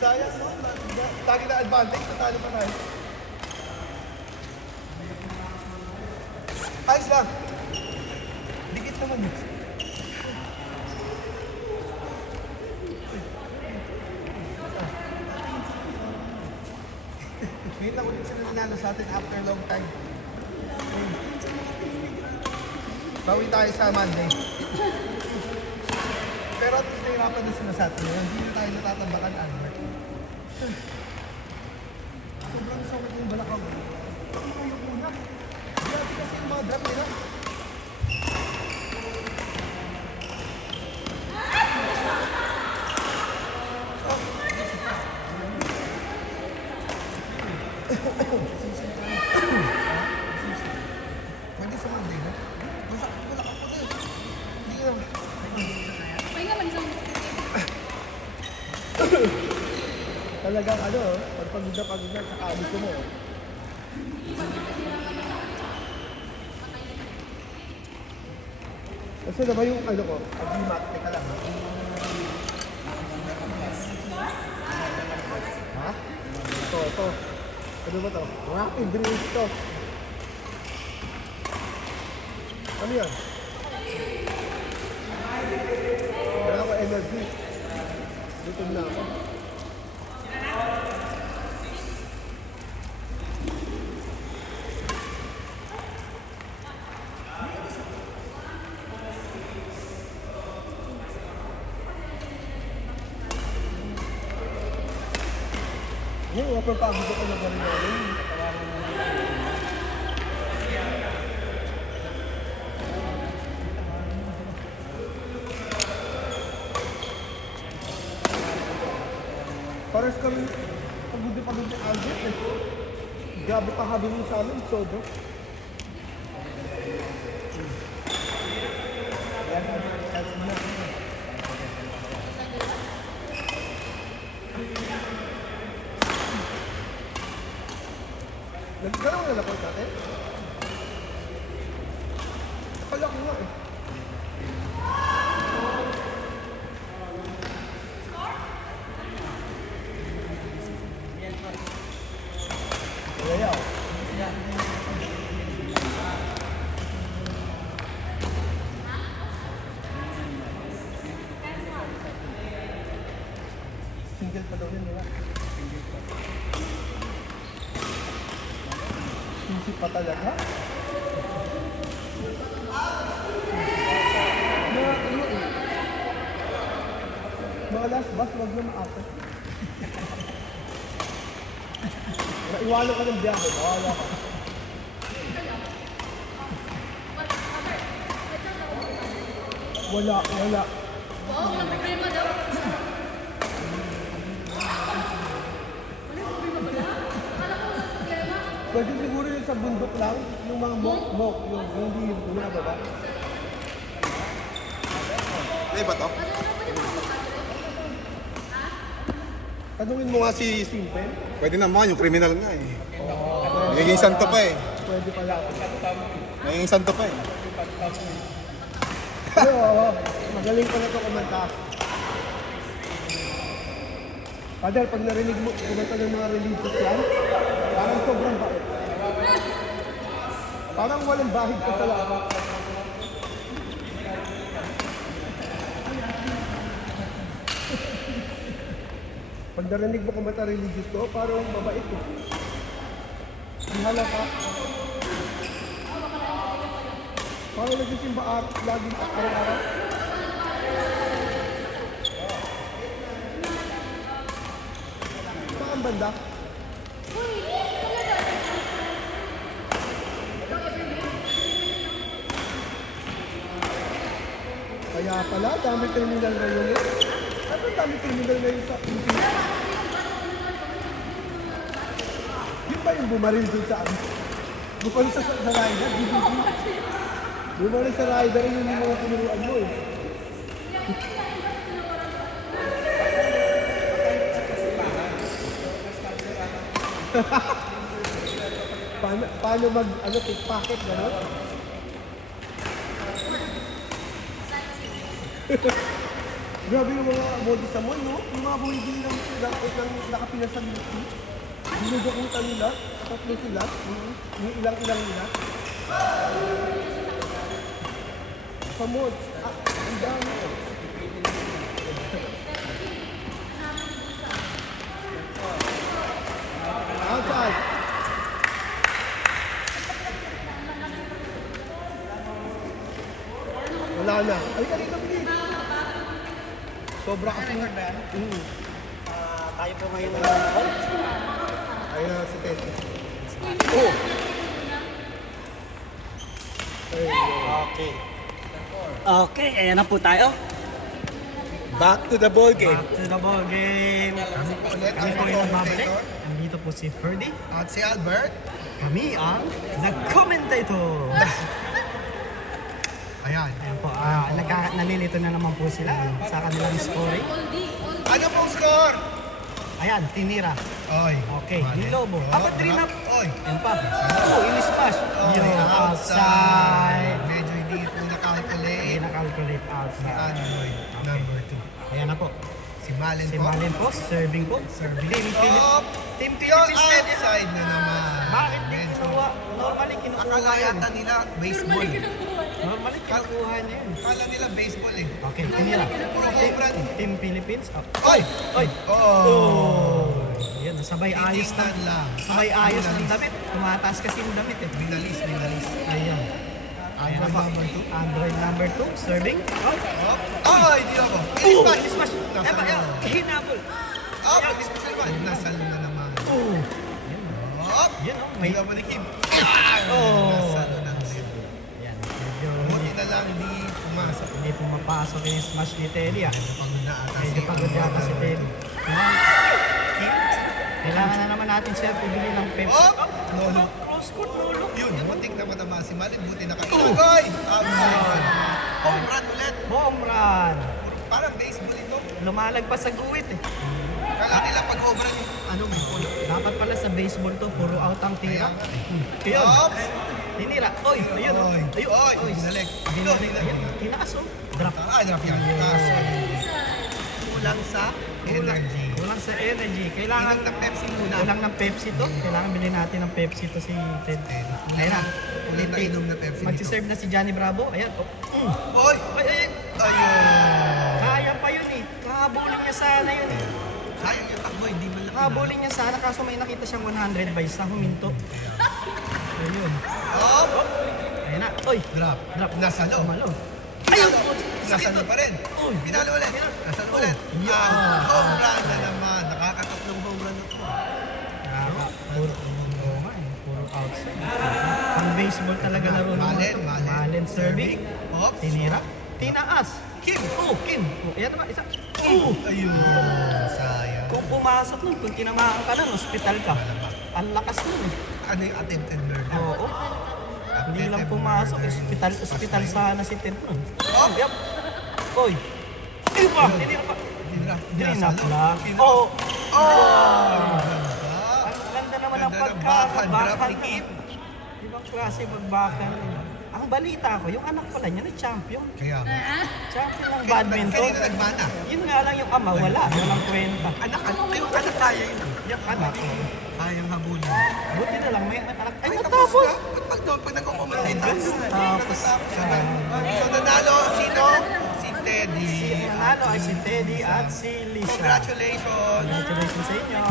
Sayang mo. Lagi na advantage. Natalo pa tayo. Ayos lang. Dikit naman yun. Ngayon lang ulit sila nanalo sa atin after long time. Bawi tayo sa Monday. Pero at least nahirapan na sila sa atin ngayon. Hindi na tayo natatambakan, Albert. Sobrang sakit yung balakang. Hindi ko yung una. Grabe kasi yung mga drop nila. Pwede sa Monday, no? Masakit mo lang ako na eh. Hindi ka naman. Pahinga man isang Talagang ano, pagpagod na, saka gusto mo. Kasi na ba yung ano ko? Pag-imat, teka lang. Ha? Ito. Ano ba to? Rocky drinks to. Ano yan? Wala ko energy. Gutom na ako. Yung upper pagod ko na galing namin. Pares kami pagod ni Albert eh. Grabe pa habi mo sa amin, sobra. Nagkaraw na laport natin? Akala ko nga eh. Ayaw. Single pa daw yun nila. Sisip pa talaga? Mga last bus, wag na maakot. Naiwala ka ng biyahe, bawala ka. Wala. wow, walang problema daw. Pwede siguro yung sa bundok lang, yung mga mok, yung hindi yung bumababa. May ba to? Tanungin mo nga si Simple. Pwede naman, yung criminal nga eh. Nagiging santo pa eh. Pwede pala. Nagiging santo pa eh. Pero magaling pala ito kumanta. Father, pag narinig mo, kumanta ng mga religious yan, parang sobrang bait. Parang walang bahid ka talaga. Pag narinig mo kumanta religious ko, parang mabait eh. Ihala ka. Parang nagsisimba laging araw-araw. Saan ang banda? Kaya pala, dami terminal ngayon eh. Ano dami terminal ngayon sa Pilipinas? Yun ba yung bumaril dun sa ano? Bumaril sa rider, BBC? Bumaril sa rider, yun yung mga tinuruan mo eh. paano pickpocket, gano'n? Grabe yung mga modus sa mall, no? Yung mga bumibili ng nakapilas sa milky. Binudukutan nila. Tatlo sila. Yung ilang-ilang nila. Sa mall. Ang dami. Outside. Wala na. Halika dito, please. Sobra kasi. Tayo po ngayon ng Ayun na si Ted. Oh! Okay. Okay, ayan na po tayo. Back to the ball game. Back to the ball game. Kami po yung babalik. Nandito po si Ferdy. At si Albert. Kami ang nag-commentator. Ayan. Ayan po, nalilito na naman po sila sa kanilang scoring. Ano pong score? Ayan, tinira. Oy. Okay, Mali. yung Lobo. Oh, Apat rin up. Oy. Ayan pa. Oh, in-smash. Yo, outside. Medyo hindi po Hindi nakalculate. na-calculate Si outside. Anoy, number 2. Ayan na po. Si Malen Si po. Malen po, serving po. Serving. Team Top. Team Yung Philippines Stadium. outside na naman. Bakit di Medyo. kinuha? Normally kinukuha Akala yan. yata nila baseball. Normally kinukuha niya yan. Akala nila baseball eh. Okay, tinira. Puro home run. Team Philippines up. Oy! Oy! Oh! Yan, sabay ayos ng Titingnan lang. sabay ayos ng damit. Tumataas kasi yung damit eh. Binalis. Ayan. Ayan na po. Android number 2. Android number 2, serving. Oh! Ay, di ako. Oh! Inispas. Smash! Nasa Epa, yan. loob. Hinabol. Inispas naman. Nasa loob na naman. Oh! Up! Yan oh. May... Hindi naman ni Kim. Oh! Nasa loob ng rim. Yan. Medyo Buti na lang hindi pumasok. hindi pumapasok yung smash ni Teddy ah. Pagod na ata Medyo pagod yata si Teddy. Kailangan na naman natin siya bibili ng Pepsi. Oh! Lolo. Cross court, lolo. Yun, muntik na matama si Malin. Buti na Agoy! Outside. Home run ulit. Home run. Parang baseball ito. Lumalagpas sa guwit eh. Kala nila pag home run, ano may pulo. Dapat pala sa baseball to, puro out ang tira. Ayun. Ops! Tinira. Oy, ayun. oh. Oy, Ayun. oy, binalik. Binalik. Binalik. Ayun. Tinaas oh. Drop. Drop yan. Taas. Kulang sa Energy. Kulang sa energy. Kailangan Inom ng Pepsi muna. kulang ng Pepsi to. Kailangan bilhin natin ng Pepsi to si Ted. Ayun na. Ulit na inom na Pepsi Magsiserve na si Johnny Bravo. Ayan. Oh. Oy! Ay, ay, ay. Ayun! Kaya pa yun eh. Kahabulin niya sana yun eh. Sayang yung takbo, hindi man lang. Kahabulin niya sana kaso may nakita siyang 100 by sa huminto. Ayun. Up! Ayun na. Oy. Drop. Drop. Nasa loob. Tumalo. Ayun. Nasa loob pa rin. Uy. Pinalo ulit. Nasa loob ulit. Yeah. Home run na naman. Nakakatatlong home run na ito. Puro, oo nga eh. Puro outside. Pang baseball talaga laro naman Malen, ito. Malen. Malen serving. Ops. Tinira. Tinaas. Kim. Oh, Kim. Oh, ayan naman. Isa. Oh. Ayun. Sayang. Kung pumasok nun, kung tinamaan ka nun, hospital ka. Ang lakas nun eh. Ano yung attempted murder? Oo. Hindi lang pumasok, hospital sana si Ted nun. Oh! Yup. Oy. Ayun pa, tinira pa. Dinrap. Dinap lang. Oo. Oh! Ang ganda naman ang Ganda ng backhand drop ni Kim. Ibang klase magbackhand. Ang balita ko, yung anak pala niya na champion. Kaya nga. Champion ng badminton. Kanina nagmana. Yun nga lang yung ama, wala. Walang kwenta. Anak, yung anak kaya yun. Yung anak, Kayang habulin. buti na lang may anak. Ay, Ay, natapos! tapos na. Pag doon, pag nagkukumalit. Tapos. So, nanalo sino? Si Teddy. Nanalo ay si Teddy at si Lisa. Congratulations! Congratulations sa inyo.